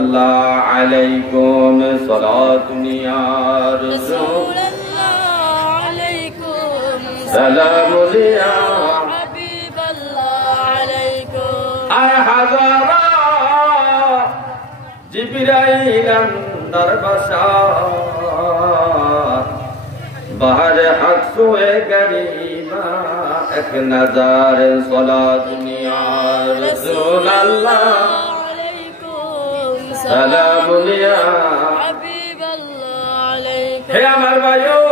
अलैकुम सलातुनिया रसूल अलैकुम सलामुनिया हबीब अलैकुम हज़ारा जिब्राइल दरबशा बाहर हक सुए गरीबा एक नज़र सलातुनिया रसूल सलामुनिया हबीब अलैकुम। हे আমার ভাইও,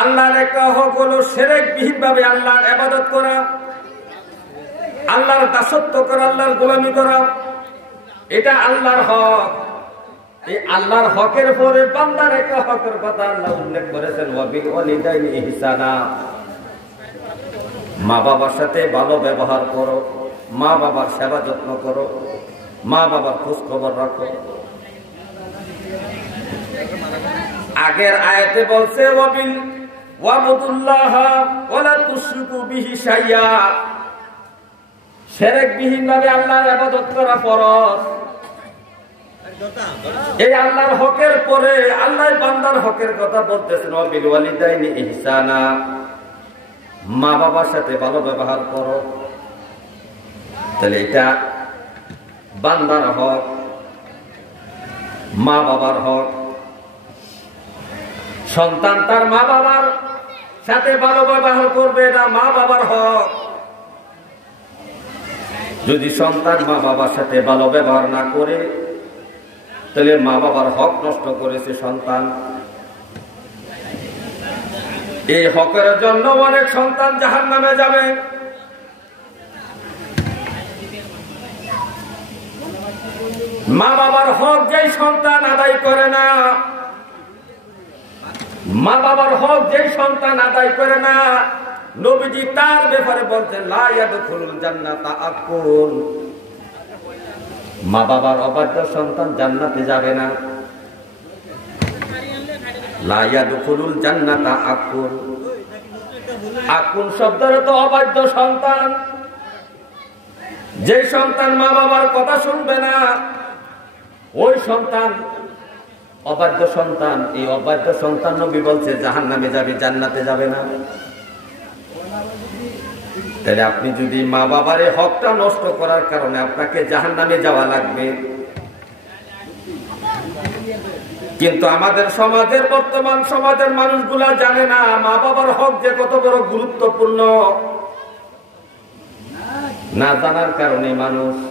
আল্লাহর একটা হক হলো শিরক বিহীন ভাবে আল্লাহর ইবাদত করা, আল্লাহর দাসত্ব করা, আল্লাহর গোলামি করা। এটা আল্লাহর হক। এই আল্লাহর হকের পরে বান্দার একটা হকের কথা আল্লাহ উল্লেখ করেছেন, ওয়া বিল ওয়ালিদাইনি ইহসানা। মা বাবার সাথে ভালো ব্যবহার করো, মা বাবার সেবা যত্ন করো, মা বাবার খোঁজ খবর রাখো। আগের আয়াতে বলছে ওয়াবুদুল্লাহ ওয়ালা তুশরিকু বিহি শাইয়া, শিরক বিহীন ভাবে আল্লাহর ইবাদত করা ফরজ। এই আল্লাহর হকের পরে আল্লাহ বান্দার হকের কথা বলতেছেন, ওয়া বিল ওয়ালিদাইনি ইহসানা, মা বাবার সাথে ভালো ব্যবহার করো। তাহলে এটা বান্দার হক, মা বাবার হক। সন্তান তার মা বাবার সাথে ভালো ব্যবহার করবে, এটা মা বাবার হক। যদি সন্তান মা বাবার সাথে ভালো ব্যবহার না করে, তাহলে মা বাবার হক নষ্ট করেছে সন্তান। এই হকের জন্য অনেক সন্তান জাহান্নামে যাবে। মা বাবার হক যেই সন্তান আদায় করে না, মা বাবার হক যেই সন্তান আদায় করে না, নবীজি তার ব্যাপারে বলছেন লা ইয়াদখুলুল জান্নাতা আকুল। মা বাবার অবাধ্য সন্তান জান্নাতে যাবে না। লা ইয়াদখুলুল জান্নাতা আকুল। আকুল শব্দের তো অবাধ্য সন্তান। যে সন্তান মা বাবার কথা শুনবে না, ওই সন্তান অবাধ্য সন্তান। এই অবাধ্য সন্তান নবী বলছে জাহান্নামে যাবে, জান্নাতে যাবে না। তাহলে আপনি যদি মা বাবার এই হকটা নষ্ট করার কারণে আপনাকে জাহান্নামে যাওয়া লাগবে। কিন্তু আমাদের সমাজের, বর্তমান সমাজের মানুষগুলা জানে না মা বাবার হক যে কত বড় গুরুত্বপূর্ণ। না জানার কারণে মানুষ